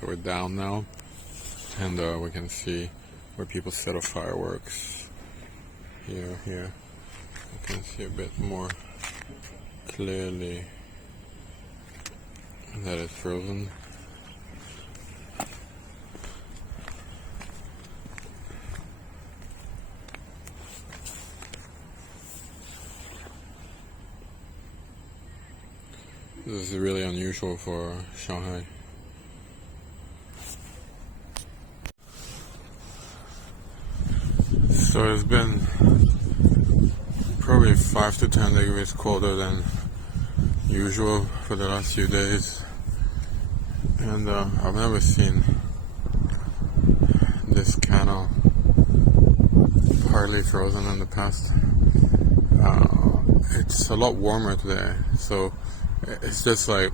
So we're down now, and we can see where people set off fireworks. Here. You can see a bit more clearly that it's frozen. This is really unusual for Shanghai. So it's been probably 5 to 10 degrees colder than usual for the last few days, and I've never seen this canal partly frozen in the past. It's a lot warmer today, so it's just like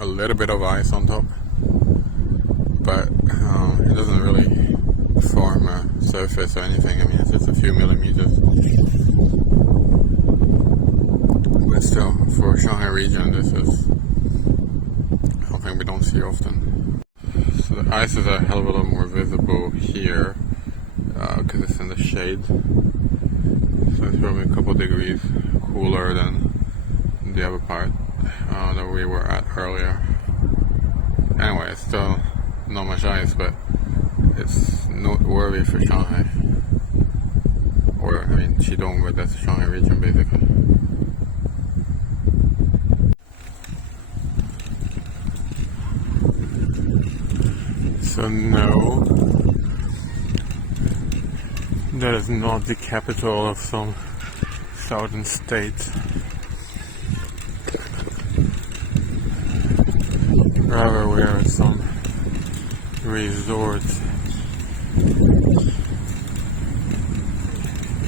a little bit of ice on top, but it doesn't really form a surface or anything. I mean, it's just a few millimeters. But still, for Shanghai region, this is something we don't see often. So the ice is a hell of a lot more visible here because it's in the shade. So it's probably a couple degrees cooler than the other part that we were at earlier. Anyway, it's still not much ice, but it's noteworthy for Shanghai. Or, I mean, Qidong, but that's the Shanghai region basically. So no, that is not the capital of some southern state. Rather, we are at some resort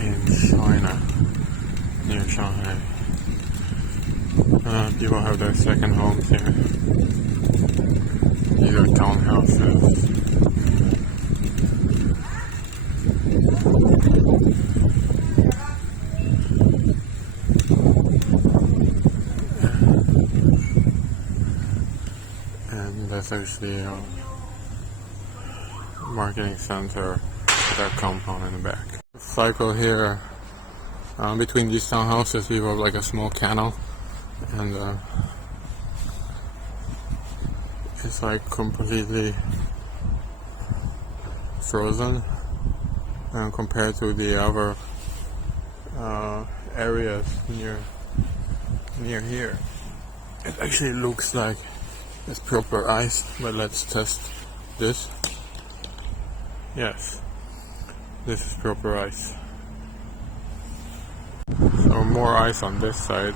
in China, near Shanghai. People have their second homes here. These are townhouses. And that's actually a marketing center with that compound in the back. Cycle here between these townhouses, we have like a small canal, and it's like completely frozen compared to the other areas near here. It actually looks like it's proper ice, but let's test this. Yes, this is proper ice. So more ice on this side.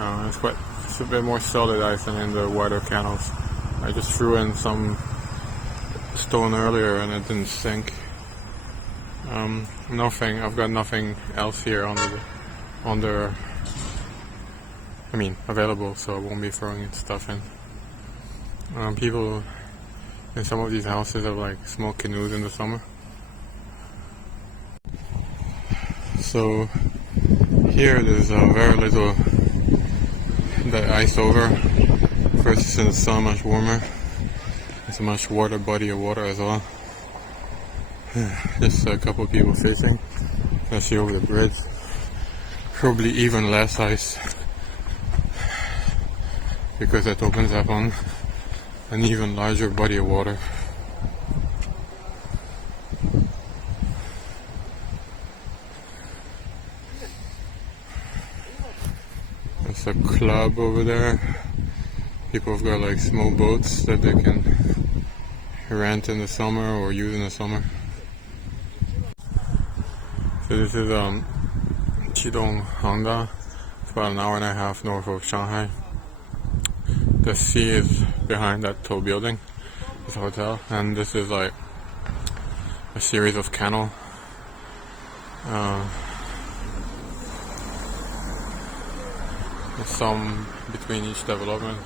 It's a bit more solid ice than in the wider canals. I just threw in some stone earlier and it didn't sink. Nothing. I've got nothing else here available, so I won't be throwing stuff in. People in some of these houses have like small canoes in the summer. So here there's very little that ice over. First, it's in the sun, much warmer. It's a much wider body of water as well. Just a couple of people fishing. I see over the bridge. Probably even less ice because that opens up on an even larger body of water. There's a club over there. People have got like small boats that they can rent in the summer or use in the summer. So this is Qidong, Hengda. It's about an hour and a half north of Shanghai. The sea is behind that tall building, this hotel, and this is like a series of canals. Some between each development.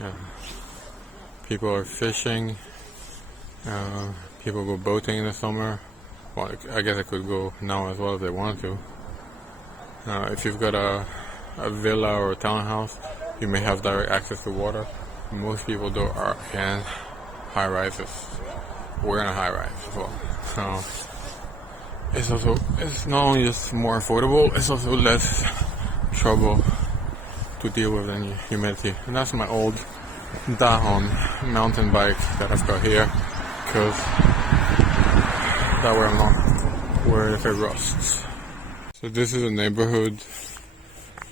Yeah. People are fishing. People go boating in the summer. Well, I guess I could go now as well if they wanted to. If you've got a villa or a townhouse, you may have direct access to water. Most people though are in high rises. We're in a high rise as well. So it's not only just more affordable, it's also less trouble to deal with any humidity. And that's my old Dahon mountain bike that I've got here, because that way I'm not worried if it rusts. So this is a neighborhood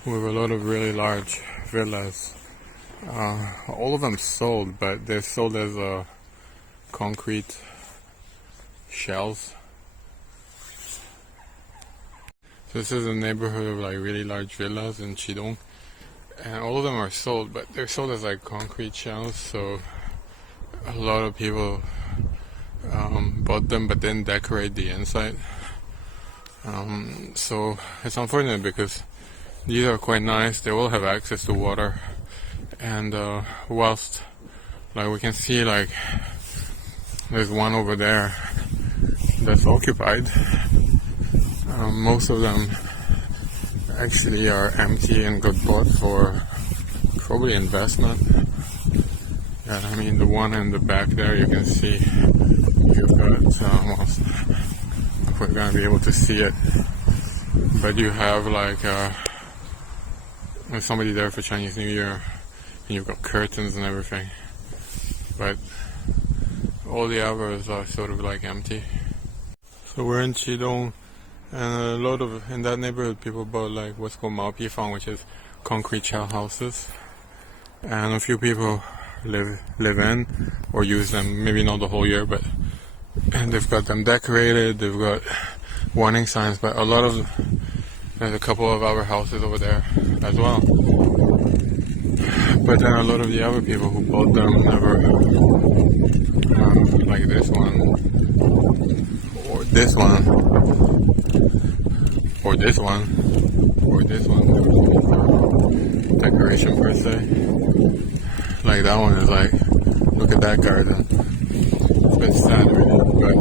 with a lot of really large villas. All of them sold, but they're sold as concrete shells. So this is a neighborhood of like really large villas in Qidong, and all of them are sold, but they're sold as like concrete shells. So a lot of people bought them but didn't decorate the inside. So it's unfortunate because these are quite nice. They will have access to water, and whilst like we can see, like there's one over there that's occupied, most of them actually are empty and got bought for probably investment. And I mean, the one in the back there, you can see you've got almost, if we're gonna be able to see it, but you have like there's somebody there for Chinese New Year, and you've got curtains and everything, but all the others are sort of like empty. So we're in Qidong, and a lot of, in that neighborhood, people bought like what's called Maopifang, which is concrete shell houses, and a few people live in or use them, maybe not the whole year, but, and they've got them decorated, they've got warning signs, but a lot of, there's a couple of other houses over there as well. But then a lot of the other people who bought them never, like this one, or this one, or this one, or this one, decoration per se. Like that one is like, look at that garden. It's a bit sad really, but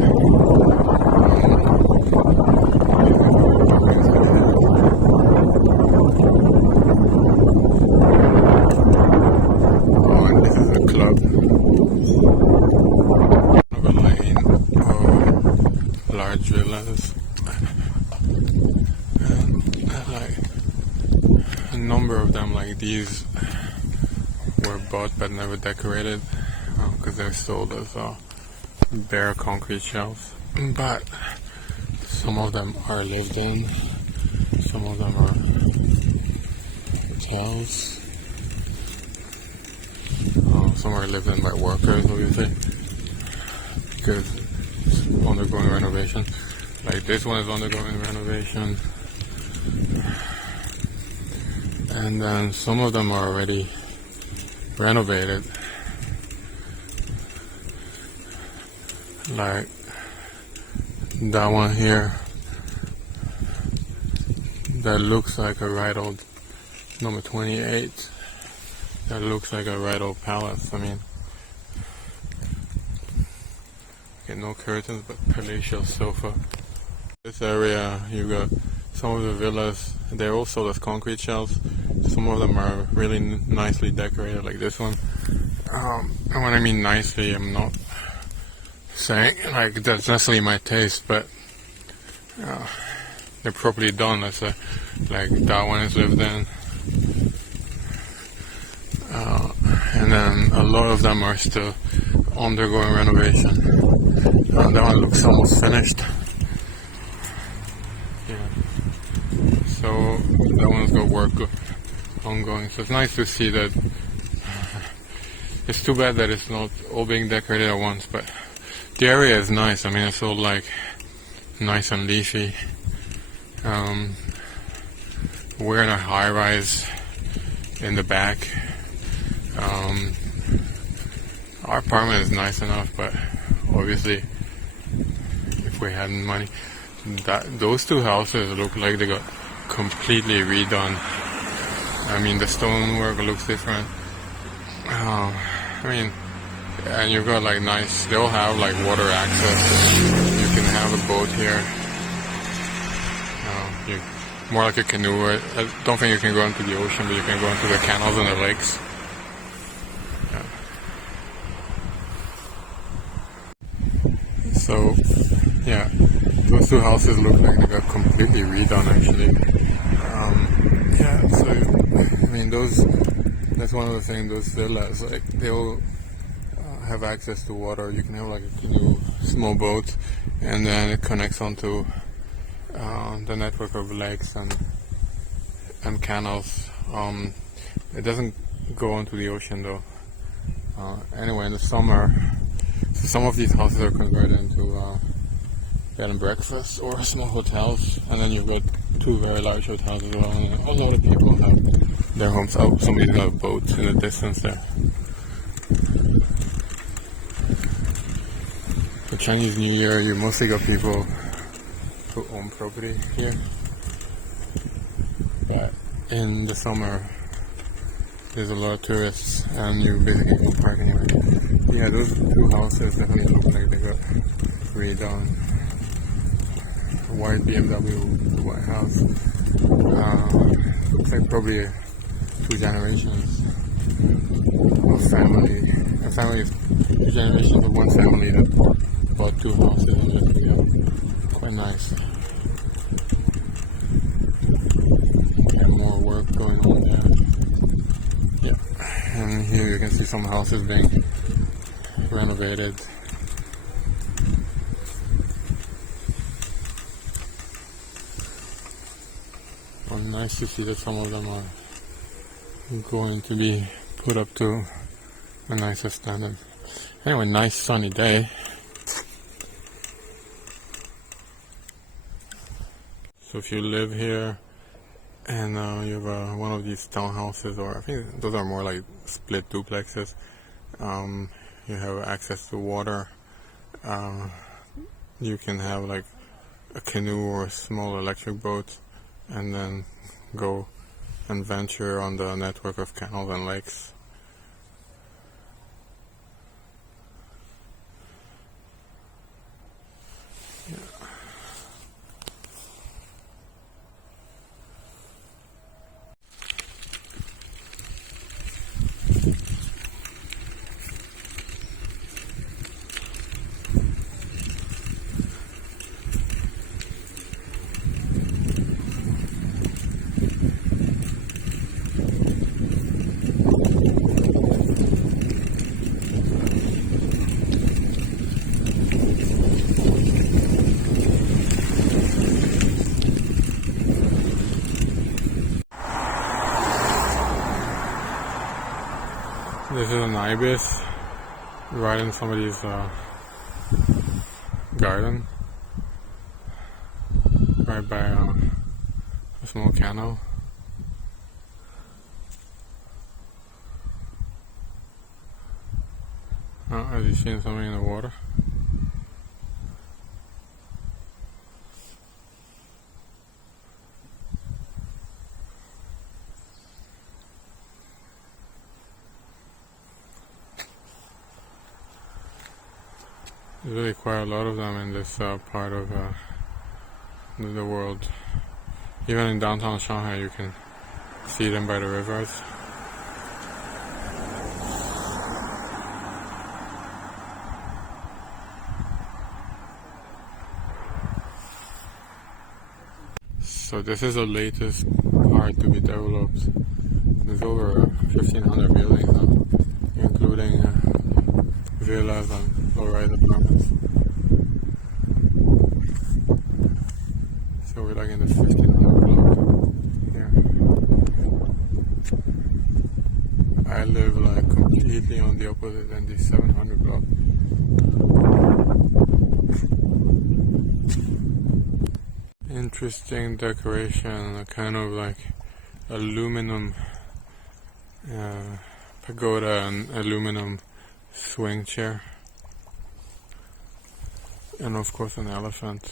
oh, and this is a club of a lane of large villas. And like a number of them like these were bought but never decorated, because they're sold as bare concrete shells. But some of them are lived in, some of them are hotels, some are lived in by workers, obviously, because it's undergoing renovation. Like this one is undergoing renovation, and then some of them are already renovated, like that one here that looks like a right old number 28, that looks like a right old palace. I mean, okay, no curtains but palatial sofa. This area you got some of the villas, they're all sold as concrete shells. Some of them are really nicely decorated, like this one. And when I mean nicely, I'm not saying like that's necessarily my taste, but they're properly done. That's like that one is lived in, and then a lot of them are still undergoing renovation. That one looks almost finished. Yeah. So that one's got work ongoing. So it's nice to see that. It's too bad that it's not all being decorated at once, but the area is nice. I mean, it's all like nice and leafy. We're in a high-rise in the back. Our apartment is nice enough, but obviously, if we had money, those two houses look like they got completely redone. I mean, the stonework looks different. I mean, and you've got like nice, they all have like water access. You can have a boat here. more like a canoe. I don't think you can go into the ocean, but you can go into the canals and the lakes. Yeah. So, yeah, those two houses look like they got completely redone actually. Yeah, so I mean that's one of the things, those villas, like they all have access to water. You can have like a canoe, small boat, and then it connects onto the network of lakes and canals. It doesn't go into the ocean though. Anyway, in the summer, so some of these houses are converted into bed and breakfast or small hotels, and then you've got two very large hotels as well. And a lot of people have their homes out. Somebody's got a boat in the distance there. For Chinese New Year, you mostly got people who own property here, but in the summer there's a lot of tourists and you basically can park anywhere. Yeah, those two houses definitely look like they got redone. A white BMW, the White House. Looks like probably 2 generations of family. A family is 2 generations of one family that bought 2 houses and lived together. Quite nice. And more work going on there. Yeah, and here you can see some houses being renovated. Well, nice to see that some of them are going to be put up to a nicer standard. Anyway, nice sunny day. So if you live here and you have one of these townhouses, or I think those are more like split duplexes, you have access to water, you can have like a canoe or a small electric boat and then go and venture on the network of canals and lakes. Yeah. This is an ibis right in somebody's garden, right by a small canal. Oh, have you seen something in the water? There's really quite a lot of them in this part of the world. Even in downtown Shanghai you can see them by the rivers. So this is the latest part to be developed. There's over 1,500 buildings now, including villas and low-rise apartments. So we're like in the 1,500 block here. I live like completely on the opposite end, the 700 block. Interesting decoration, a kind of like aluminum pagoda and aluminum swing chair, and of course an elephant.